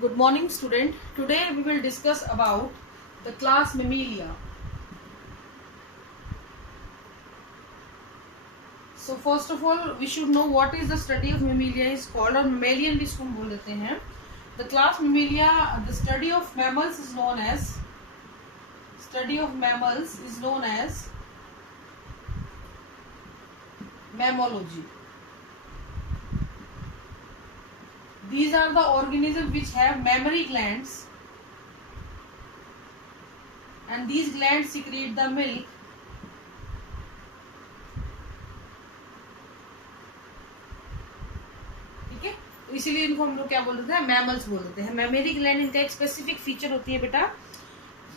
Good morning, student. Today we will discuss about the class Mammalia. So first of all, we should know what is the study of Mammalia is called, और mammalian भी इसको बोल देते हैं. The class Mammalia, the study of mammals is known as mammalogy. These are the organisms which have mammary glands, and these glands secrete the milk ठीक है. तो इसीलिए इनको हम लोग क्या बोल देते हैं, मैमल्स बोल देते हैं. मैमरी ग्लैंड इनका एक स्पेसिफिक फीचर होती है बेटा,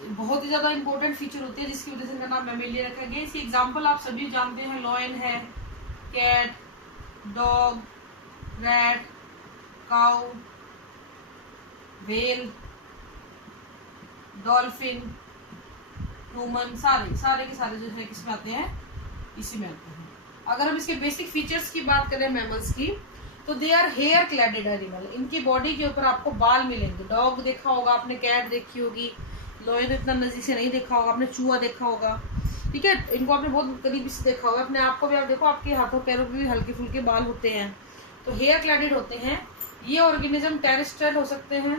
बहुत ही ज्यादा इंपॉर्टेंट फीचर होती है, जिसकी वजह से इनका नाम मैमेलिया रखा गया. इसकी एग्जांपल आप सभी जानते हैं. लॉयन है, cat, dog, rat, cow, whale, dolphin, human, सारे के सारे जो है किसमें आते हैं, इसी में आते हैं. अगर हम इसके बेसिक फीचर्स की बात करें मैमल्स की, तो दे आर हेयर क्लैडेड एनिमल. इनकी बॉडी के ऊपर आपको बाल मिलेंगे. डॉग देखा होगा आपने, कैट देखी होगी, लॉयन इतना नजदीक से नहीं देखा होगा आपने, चूहा देखा होगा, ठीक है. इनको आपने बहुत करीबी से देखा होगा. अपने आप को भी आप देखो, आपके हाथों पैरों पे भी हल्के फुल्के बाल होते हैं. तो हेयर क्लैडेड होते हैं. ये ऑर्गेनिज्म टेरेस्ट्रियल हो सकते हैं,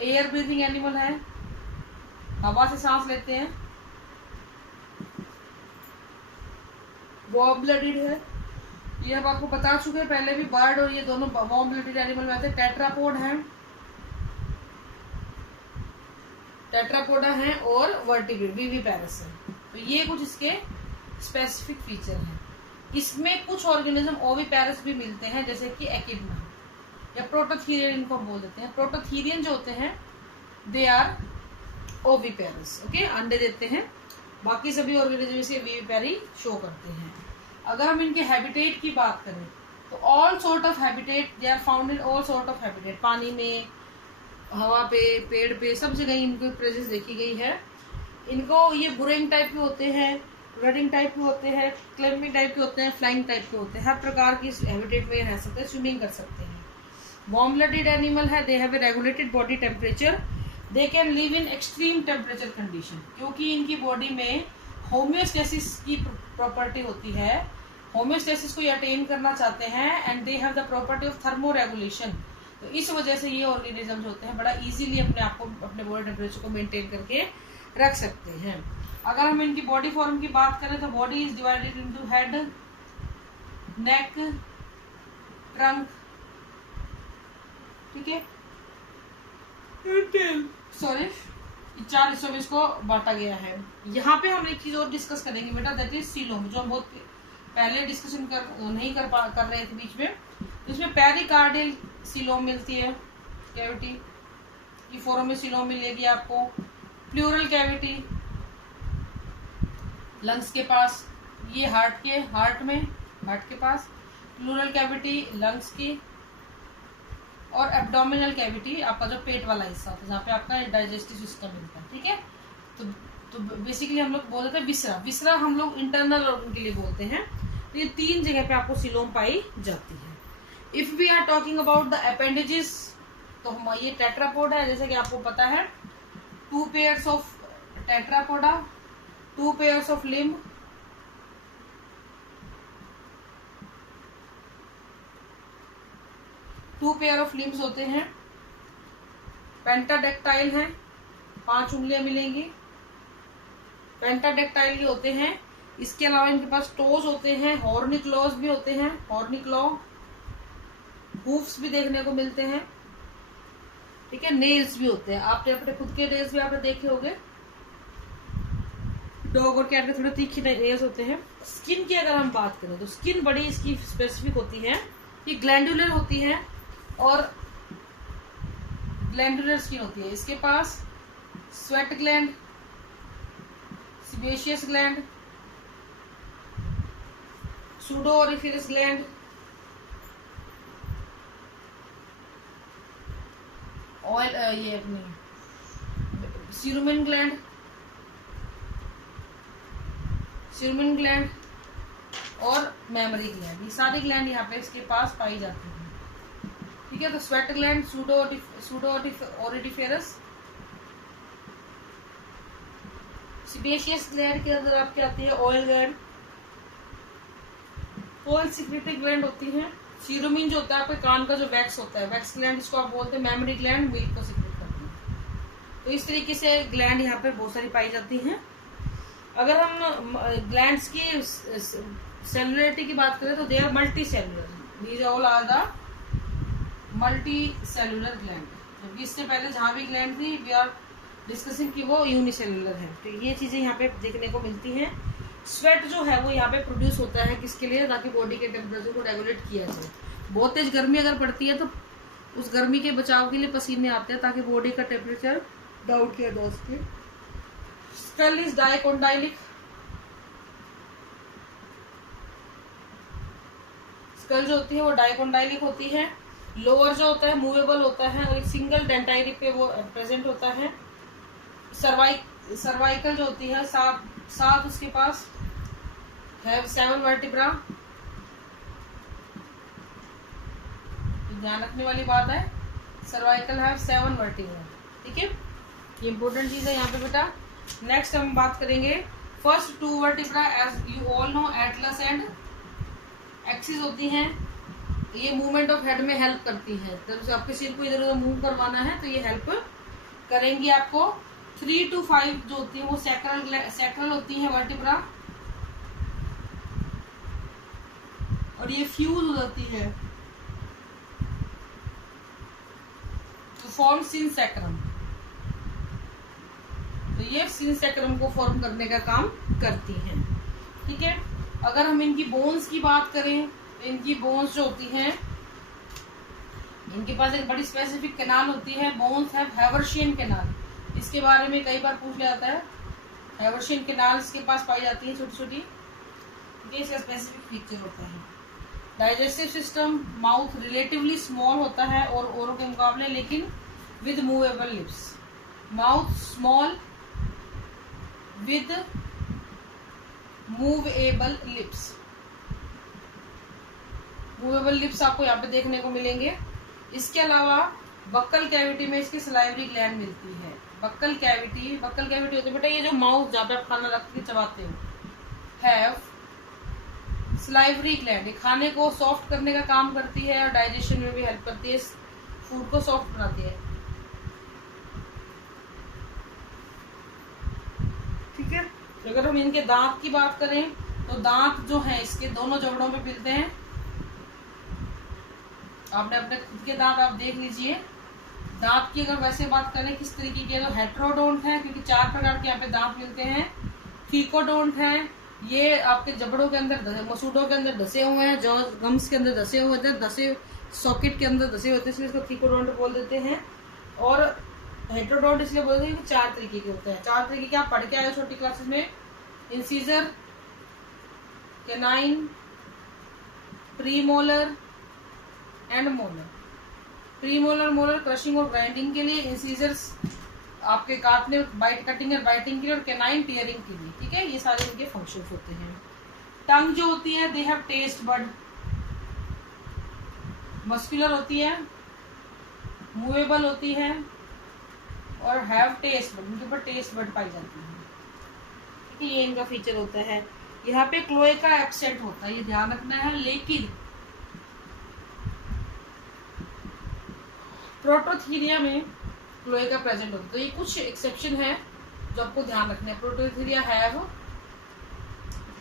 एयर ब्रीथिंग एनिमल है, हवा से सांस लेते हैं, वार्म ब्लडेड है. ये अब आपको बता चुके हैं पहले भी. बर्ड और ये दोनों वार्म ब्लडेड एनिमल में आते हैं. टेट्रापोड है, टेट्रापोडा है, और वर्टिब्रेट विविपैरस है. तो ये कुछ इसके स्पेसिफिक फीचर हैं. इसमें कुछ ऑर्गेनिज्म ओविपैरस भी मिलते हैं, जैसे कि एकिडना या प्रोटोथीरियन इनको बोल देते हैं. प्रोटोथीरियन जो होते हैं दे आर ओविपैरस. ओके, अंडे देते हैं. बाकी सभी ऑर्गेनिज्म से विविपैरी शो करते हैं. अगर हम इनके हैबिटेट की बात करें तो all sort of habitat they are found in all sort of habitat. पानी में, हवा पे, पेड़ पे, सब जगह इनकी प्रेजेंस देखी गई है. इनको ये बुरेंग टाइप के होते हैं, रनिंग टाइप के होते हैं, क्लाइंबिंग टाइप के होते हैं, फ्लाइंग टाइप के होते हैं. हर प्रकार की हैबिटेट में रह सकते हैं, स्विमिंग कर सकते हैं. वार्म ब्लडेड एनिमल है. They have a regulated body temperature. They can live in extreme temperature condition, क्योंकि इनकी बॉडी में होम्योस्टेसिस की प्रॉपर्टी होती है. होम्योस्टेसिस को ये अटेन करना चाहते हैं, and they have the property of thermo regulation. तो इस वजह से ये ऑर्गेनिजम्स होते हैं बड़ा इजीली अपने आप को, अपने बॉडी टेम्परेचर को मेंटेन करके रख सकते हैं. अगर हम इनकी बॉडी फॉर्म की बात करें तो body is divided into head, neck, trunk, ठीक है, सॉरी, 4 हिस्सों में इसको बांटा गया है. यहाँ पे हम एक चीज और डिस्कस करेंगे बेटा, दैट इज सीलोम, जो हम बहुत पहले डिस्कशन नहीं कर रहे थे बीच में. इसमें पेरिकार्डियल सीलोम मिलती है, कैविटी की फॉर्म में सीलोम मिलेगी आपको. प्लूरल कैविटी लंग्स के पास, ये हार्ट के पास प्लूरल कैविटी लंग्स की, और एब्डोमिनल कैविटी आपका जो पेट वाला हिस्सा होता है, जहाँ पे आपका डाइजेस्टिव सिस्टम मिलता है, ठीक है. तो बेसिकली हम लोग बोल देते हैं विसरा हम लोग इंटरनल ऑर्गन के लिए बोलते हैं. तो ये 3 जगह पे आपको सीलोम पाई जाती है. If we are talking about the appendages, तो हम ये टेट्रापोड है, जैसे कि आपको पता है. 2 pairs of tetrapoda, 2 pairs of limb, two pair of limbs होते हैं. पेंटाडेक्टाइल है, 5 उंगलियां मिलेंगी. पेंटाडेक्टाइल ये होते हैं. इसके अलावा इनके पास टोज होते हैं, हॉर्नी क्लॉज भी होते हैं, हॉर्नी क्लॉ, हूफ्स भी देखने को मिलते हैं, ठीक है. नेल्स भी होते हैं. आपने अपने खुद के नेल्स भी आपने देखे होंगे. डॉग और कैट के थोड़े तीखे नेल्स होते हैं. स्किन की अगर हम बात करें तो स्किन बड़ी इसकी स्पेसिफिक होती है. ये ग्लैंडुलर होती है, और ग्लैंडुलर स्किन होती है. इसके पास sweat gland, sebaceous gland, sudoriferous gland, oil, ये अपनी सीरुमिन ग्लैंड, और मेमोरी ग्लैंड, ये सारी ग्लैंड यहाँ पे इसके पास पाई जाती है. ठीक है। तो sweat gland, sudoriferous. Sebaceous gland के अंदर आपकी आती है oil gland, oil secretory gland होती है। सीरोमिन जो होता है आपके कान का जो वैक्स होता है, वैक्स ग्लैंड जिसको आप बोलते हैं, मेमोरी ग्लैंड मिल्क को सिक्रेट करती है। तो इस तरीके से ग्लैंड यहाँ पे बहुत सारी पाई जाती हैं। अगर हम ग्लैंड्स की सेलुलरिटी की बात करें तो they are multi cellular, these all are the multi cellular gland. जबकि इससे पहले जहाँ भी ग्लैंड थी वी आर डिस्कसिंग कि वो यूनिसेलुलर है। तो ये चीजें यहाँ पे देखने को मिलती हैं। स्वेट जो है वो यहाँ पे प्रोड्यूस होता है किसके लिए, ताकि बॉडी के टेम्परेचर को रेगुलेट किया जाए। बहुत तेज गर्मी अगर पड़ती है तो उस गर्मी के बचाव के लिए पसीने आते हैं ताकि बॉडी का टेम्परेचर डाउन किया जा सके। स्कल इज डाइकोंडाइलिक, स्कल जो होती है वो डाइकोंडाइलिक होती है। लोअर जो होता है मूवेबल होता है और एक सिंगल डेंटाइलिक पे वो प्रेजेंट होता है। सर्वाइकल जो होती है सात उसके पास है 7 वर्टिब्रा। ध्यान रखने वाली बात है, सर्वाइकल है 7 वर्टिब्रा। ठीक है, ये इंपॉर्टेंट चीज है यहाँ पे बेटा। नेक्स्ट हम बात करेंगे first 2 vertebra, as you all know atlas and axis होती हैं। ये मूवमेंट ऑफ हेड में हेल्प करती है। जब आपके सिर को इधर उधर मूव करवाना है तो ये हेल्प करेंगी आपको। 3 to 5 जो होती है वो सैक्रल होती है वर्टिब्रा, और ये फ्यूज हो जाती है तो फॉर्म सिन सैक्रम। तो ये सिन सैक्रम को फॉर्म करने का काम करती हैं। ठीक है, अगर हम इनकी बोन्स की बात करें, इनकी बोन्स जो होती हैं, इनके पास एक बड़ी स्पेसिफिक कैनाल होती है। बोन्स है हैवर्शियन कैनाल, इसके बारे में कई बार पूछ लिया जाता है। हैवर्शियन कैनाल इसके पास पाई जाती है छोटी छोटी, इसका स्पेसिफिक फीचर होता है। Digestive system, mouth relatively small होता है और औरों के मुकाबले, लेकिन with movable lips. Mouth small with movable lips. Movable lips आपको यहाँ पे देखने को मिलेंगे। इसके अलावा बक्कल कैविटी में इसकी सलाइवरी ग्लैंड मिलती है। बक्कल कैविटी होती है बेटा, ये जो माउथ जहाँ पे आप खाना रख के चबाते हो, हैव सलाइवरी ग्लैंड। खाने को सॉफ्ट करने का काम करती है और डाइजेशन में भी हेल्प करती है, फूड को सॉफ्ट बनाती है। ठीक है, अगर हम इनके दांत की बात करें तो दांत जो है इसके दोनों जबड़ों पे मिलते हैं। आपने अपने खुद के दांत आप देख लीजिए। दांत की अगर वैसे बात करें किस तरीके के, तो हेट्रोडोंट है, क्योंकि 4 प्रकार के यहाँ पे दांत मिलते हैं। थीकोडोंट है, ये आपके जबड़ों के अंदर, मसूडों के अंदर धसे हुए हैं, जॉ गम्स के अंदर धसे हुए थे, धसे सॉकेट के अंदर धसे होते हैं, इसलिए इसको थीकोडोंट बोल देते हैं। और हेट्रोडोंट इसलिए बोलते हैं कि 4 तरीके के होते हैं। 4 तरीके के आप पढ़ के आए छोटी क्लासेस में, incisor, canine, premolar and molar. Premolar molar crushing और ग्राइंडिंग के लिए, इंसीजर्स आपके काटने कटिंग और बाइटिंग के लिए, और कैनाइन टीयरिंग के लिए। ठीक है, ये सारे इनके फंक्शंस होते हैं। टंग जो होती है, they have taste bud, muscular होती है, मूवेबल होती है और हैव टेस्ट बड, इनके ऊपर टेस्ट बड पाई जाती है। ठीक है, ये इनका फीचर होता है। यहाँ पे क्लोएका एब्सेंट होता है, ये ध्यान रखना है। लेकिन प्रोटोथीरिया में क्लोएका प्रेजेंट होता है। तो ये कुछ एक्सेप्शन है जो आपको ध्यान रखना है। प्रोटोथीरिया हैव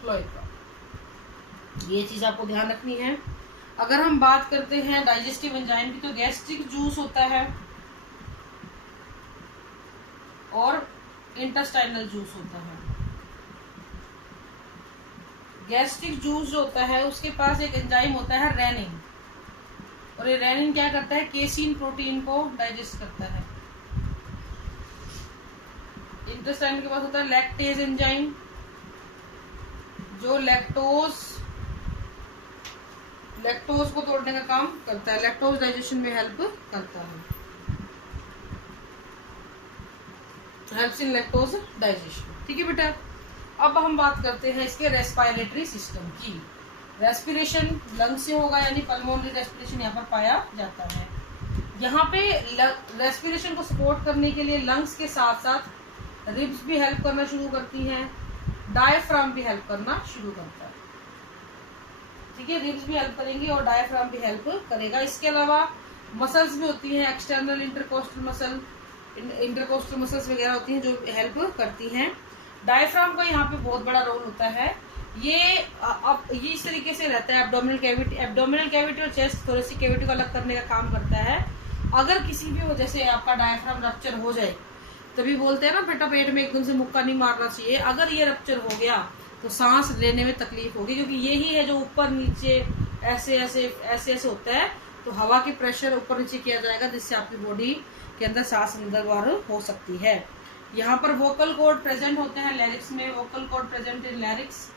क्लोएका, ये चीज आपको ध्यान रखनी है। अगर हम बात करते हैं डाइजेस्टिव एंजाइम की, तो गैस्ट्रिक जूस होता है और इंटेस्टाइनल जूस होता है। गैस्ट्रिक जूस जो होता है उसके पास एक एंजाइम होता है रेनिन, और ये रेनिन क्या करता है, केसीन प्रोटीन को डाइजेस्ट करता है। इंटेस्टाइन के पास होता है लैक्टेज एंजाइम, जो लैक्टोज को तोड़ने का काम करता है, लैक्टोज डाइजेशन में हेल्प करता है, हेल्प्स इन लैक्टोज डाइजेशन। ठीक है बेटा, अब हम बात करते हैं इसके रेस्पिरेटरी सिस्टम की। रेस्पिरेशन लंग से होगा, यानी पल्मोनरी रेस्पिरेशन यहाँ पर पाया जाता है। यहाँ पे रेस्पिरेशन को सपोर्ट करने के लिए लंग्स के साथ साथ रिब्स भी हेल्प करना शुरू करती हैं, डायफ्राम भी हेल्प करना शुरू करता है। ठीक है, रिब्स भी हेल्प करेंगी और डायफ्राम भी हेल्प करेगा। इसके अलावा मसल्स भी होती हैं, एक्सटर्नल इंटरकोस्टल मसल्स वगैरह होती हैं जो हेल्प करती हैं। डायफ्राम का यहाँ पे बहुत बड़ा रोल होता है। ये इस तरीके से रहता है, एब्डोमिनल कैविटी और चेस्ट थोरेसिक कैविटी को अलग करने का काम करता है। अगर किसी भी वजह से आपका डायफ्राम रप्चर हो जाए, तभी बोलते हैं ना बेटा पेट में एकदम से मुक्का नहीं मारना चाहिए। अगर ये रप्चर हो गया तो सांस लेने में तकलीफ होगी, क्योंकि यही है जो ऊपर नीचे ऐसे ऐसे होता है। तो हवा के प्रेशर ऊपर नीचे किया जाएगा, जिससे आपकी बॉडी के अंदर सांस अंदर बाहर हो सकती है। यहाँ पर वोकल कॉर्ड प्रेजेंट होते हैं लैरिक्स में, vocal cord present in larynx,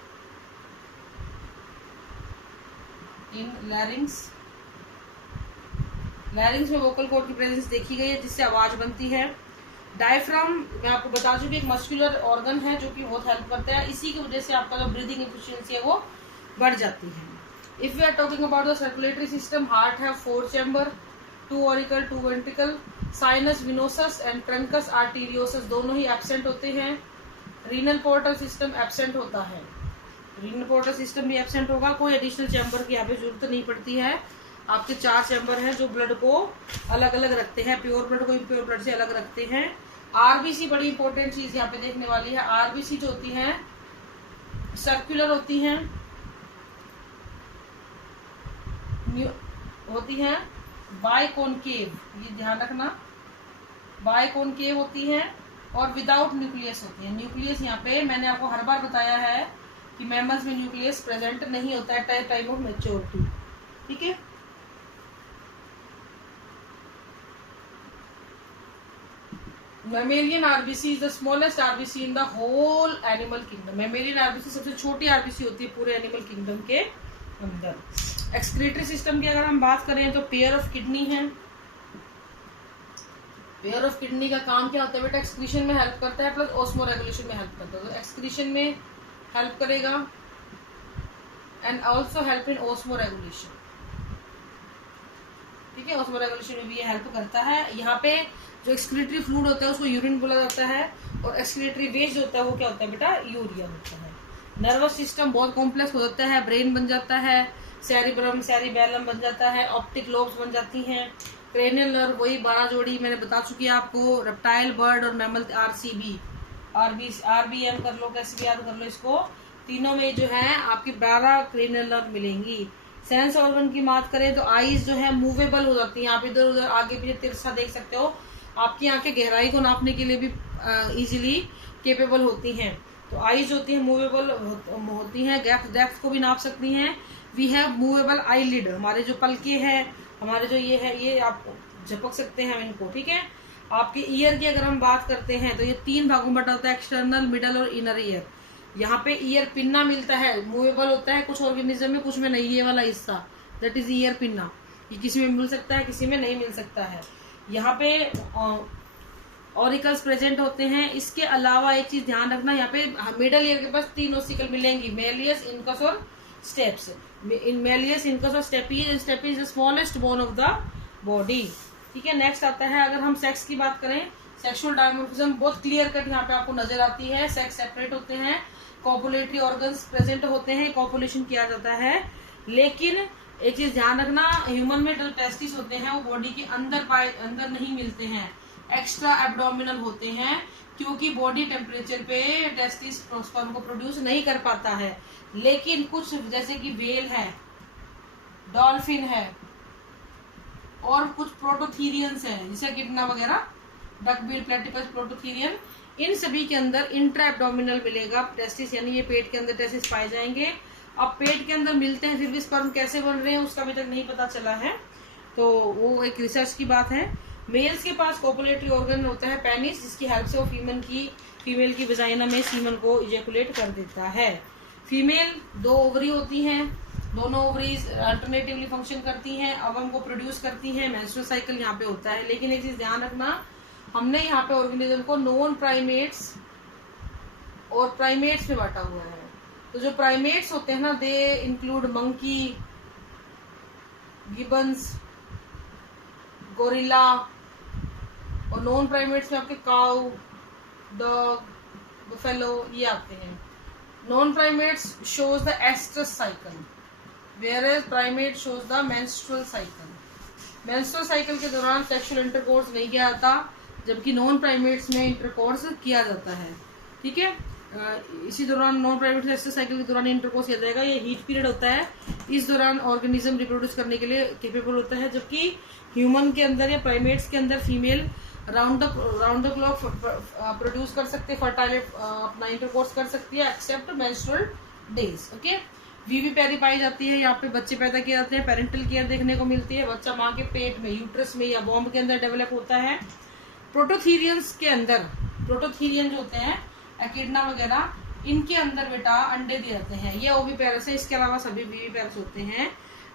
larynx में वोकल कॉर्ड की प्रेजेंस देखी गई है, जिससे आवाज बनती है। डायफ्राम मैं आपको बता चुकी, एक मस्कुलर ऑर्गन है जो कि बहुत हेल्प करता है। इसी की वजह से आपका जो ब्रीदिंग एफिशिएंसी है वो बढ़ जाती है। If we are talking about the circulatory system, heart है 4 chamber, 2 auricle 2 ventricle, sinus venosus and truncus arteriosus दोनों ही एब्सेंट होते हैं। रीनल पोर्टल सिस्टम एब्सेंट होता है, रीनल पोर्टल सिस्टम भी एब्सेंट होगा। कोई एडिशनल चैम्बर की यहाँ पे जरूरत नहीं पड़ती है। आपके 4 चैम्बर हैं जो ब्लड को अलग अलग रखते हैं, प्योर ब्लड को इम्प्योर ब्लड से अलग रखते हैं। आरबीसी बड़ी इंपॉर्टेंट चीज यहाँ पे देखने वाली है। आरबीसी जो होती हैं सर्कुलर होती हैं बायकॉनकेव, ये ध्यान रखना, बायकॉनकेव होती हैं और विदाउट न्यूक्लियस होती है। न्यूक्लियस यहाँ पे मैंने आपको हर बार बताया है कि मैमल्स में न्यूक्लियस प्रेजेंट नहीं होता है टाइम ऑफ मैच्योरिटी। ठीक है, mammalian RBC is the smallest RBC in the whole animal kingdom. Mammalian RBC सबसे छोटी आरबीसी होती है पूरे एनिमल किंगडम के अंदर। एक्सक्रीटरी सिस्टम की अगर हम बात करें तो पेयर ऑफ किडनी है। पेयर ऑफ किडनी का काम क्या होता है बेटा? एक्सक्रीशन में हेल्प करता है प्लस ऑस्मो रेगुलेशन में हेल्प करता है। तो एक्सक्रीशन में हेल्प करेगा and also help in osmo regulation. ठीक है, ऑस्मो रेगुलेशन में भी ये हेल्प करता है। यहाँ पे जो एक्सक्रीटरी फ्लूइड होता है उसको यूरिन बोला जाता है और एक्सक्रीटरी वेस्ट जो होता है वो क्या होता है बेटा? यूरिया होता है। नर्वस सिस्टम बहुत कॉम्प्लेक्स हो जाता है, ब्रेन बन जाता है, सेरिब्रम सेरिबेलम बन जाता है, ऑप्टिक लोब्स बन जाती हैं, क्रेनियल नर्व वही 12 जोड़ी मैंने बता चुकी है आपको। रेप्टाइल, बर्ड और मैमल आरसीबी, आरबीएम कर लो, कैसे भी याद कर लो इसको। तीनों में जो है आपकी 12 क्रेनियल नर्व मिलेंगी। सेंस ऑर्गन की बात करें तो आईज जो है मूवेबल हो जाती है, आप इधर उधर आगे पीछे तिरछा देख सकते हो। आपकी आंखें गहराई को नापने के लिए भी इजीली केपेबल होती हैं। तो आईज होती है मूवेबल होती हैं, डेप्थ को भी नाप सकती हैं। We have movable eyelid, हमारे जो पलके हैं, हमारे जो ये है, ये आप झपक सकते हैं इनको। ठीक है, आपके ईयर की अगर हम बात करते हैं तो ये 3 भागों में बटा होता है, एक्सटर्नल, मिडल और इनर ईयर। यहाँ पे ईयर पिन्ना मिलता है, मूवेबल होता है कुछ ऑर्गेनिज्म में, कुछ में नहीं। ये वाला हिस्सा दैट इज ईयर पिन्ना, ये किसी में मिल सकता है, किसी में नहीं मिल सकता है। यहाँ पे ऑरिकल्स प्रेजेंट होते हैं। इसके अलावा एक चीज ध्यान रखना, यहाँ पे मिडल ईयर के पास 3 ओसिकल मिलेंगी, मेलियस, इनकस और स्टेप्स। इन मेलियस, इनकस और stapes the smallest bone of the body. ठीक है, नेक्स्ट आता है अगर हम सेक्स की बात करें, सेक्सुअल डायमॉर्फिज्म बहुत क्लियर कट यहाँ पे आपको नजर आती है। सेक्स सेपरेट होते हैं, कॉपुलेटरी ऑर्गन्स प्रेजेंट होते हैं, कॉपुलेशन किया जाता है। लेकिन एक चीज ध्यान रखना, ह्यूमन में जो टेस्टिस होते हैं वो बॉडी के अंदर नहीं मिलते हैं, एक्स्ट्रा एब्डोमिनल होते हैं, क्योंकि बॉडी टेम्परेचर पे टेस्टिस स्पर्म को प्रोड्यूस नहीं कर पाता है। लेकिन कुछ जैसे कि व्हेल है, डॉल्फिन है और कुछ प्रोटोथीरियंस है जैसे किटना वगैरह, डकबिल, प्लेटिपस, प्रोटोथीरियन, इन सभी के अंदर इंट्रा एब्डोमिनल मिलेगा टेस्टिस, यानी ये पेट के अंदर टेस्टिस पाए जाएंगे। अब पेट के अंदर मिलते हैं, फिर भी स्पर्म कैसे बन रहे हैं उसका अभी तक नहीं पता चला है, तो वो एक रिसर्च की बात है। मेल्स के पास कोपुलेटरी ऑर्गन होता है पेनिस, जिसकी हेल्प से वो फीमेल की वजाइना में सीमन को इजेकुलेट कर देता है। फीमेल 2 ओवरी होती हैं, दोनों ओवरीज अल्टरनेटिवली फंक्शन करती हैं, अवम को प्रोड्यूस करती हैं, मेंस्ट्रुअल साइकिल यहाँ पे होता है। लेकिन एक चीज ध्यान रखना, हमने यहाँ पे ऑर्गेनिज्म को नॉन प्राइमेट्स और प्राइमेट्स में बांटा हुआ है। तो जो प्राइमेट्स होते हैं ना, they include monkey, gibbons, gorilla, और नॉन प्राइमेट्स में आपके काउ, डॉग, बफेलो ये आते हैं। Non primates shows the oestrus cycle, whereas primate shows the menstrual cycle. Menstrual cycle के दौरान सेक्सुअल इंटरकोर्स नहीं किया जाता, जबकि नॉन प्राइमेट्स में इंटरकोर्स किया जाता है। ठीक है, इसी दौरान नॉन प्राइमेट सेक्सुअल साइकिल के दौरान इंटरकोर्स किया जाएगा। ये हीट पीरियड होता है, इस दौरान ऑर्गेनिज्म रिप्रोड्यूस करने के लिए केपेबल होता है, जबकि ह्यूमन के अंदर या प्राइमेट्स के अंदर female round the clock produce कर सकते, फर्टाइल अपना इंटरकोर्स कर सकती है एक्सेप्ट मेंस्ट्रुअल डेज। ओके, वीवी पैरी पाई जाती है, यहाँ पे बच्चे पैदा किए जाते हैं, पेरेंटल केयर देखने को मिलती है, बच्चा माँ के पेट में, यूट्रस में या वॉम्ब के अंदर डेवलप होता है। प्रोटोथीरियंस के अंदर, प्रोटोथीरियन जो होते हैं एकिडना वगैरह, इनके अंदर बेटा अंडे दिए जाते हैं, ये ओविपेरस है, इसके अलावा सभी वीवीपेरस होते हैं।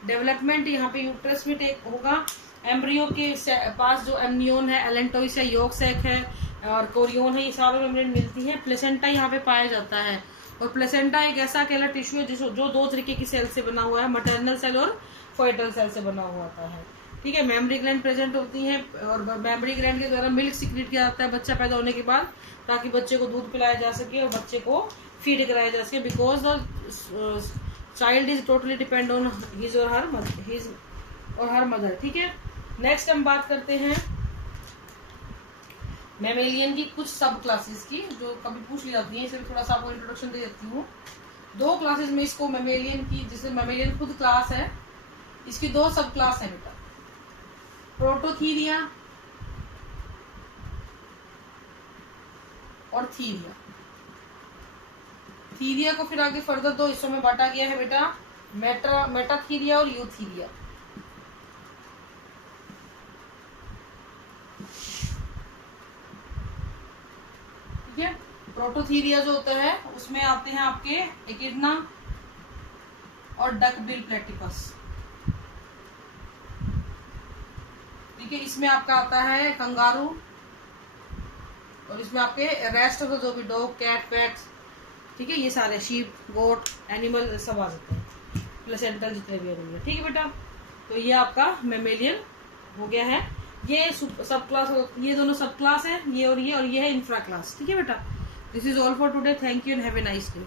डेवलपमेंट यहाँ पे यूट्रस में टेक होगा, एम्ब्रियो के पास जो एमनियोन है, एलेंटोइस है, योग सैक है और कोरियोन है, ये सारे मेम्ब्रेन मिलती है। प्लेसेंटा यहाँ पे पाया जाता है, और प्लेसेंटा एक ऐसा अकेला टिश्यू है जो दो तरीके की सेल से बना हुआ है, मैटरनल सेल और फॉइटल सेल से बना हुआ होता है। ठीक है, मेमरी ग्लैंड प्रेजेंट होती है, और मेमरी ग्लैंड के द्वारा मिल्क सिक्रेट किया जाता है बच्चा पैदा होने के बाद, ताकि बच्चे को दूध पिलाया जा सके और बच्चे को फीड कराया जा सके, because the child is totally depend on his और हर मदर। ठीक है, नेक्स्ट हम बात करते हैं मैमेलियन की कुछ सब क्लासेस की, जो कभी पूछ ली जाती है, इसलिए थोड़ा सा आपको इंट्रोडक्शन दे देती हूँ। दो क्लासेस में इसको मैमेलियन की, जिससे मैमेलियन खुद क्लास है, इसकी दो सब क्लास है बेटा, प्रोटोथीरिया और थीरिया। थीरिया को फिर आगे फर्दर दो हिस्सों में बांटा गया है बेटा, मेटाथीरिया और यूथीरिया। ठीक है, प्रोटोथीरिया जो होता है उसमें आते हैं आपके एकिडना और डकबिल प्लेटिपस। ठीक है, इसमें आपका आता है कंगारू, और इसमें आपके रेस्ट ऑफ जो भी डॉग, कैट, पेट्स, ठीक है, ये सारे शीप, गोट, एनिमल सब आ जाते हैं, प्लेसेंटल जितने भी होंगे। ठीक है बेटा, तो ये आपका मैमेलियन हो गया है। ये सब क्लास, ये दोनों सब क्लास है, ये और ये है इंफ्रा क्लास। ठीक है बेटा, this is all for today, thank you and have a nice day.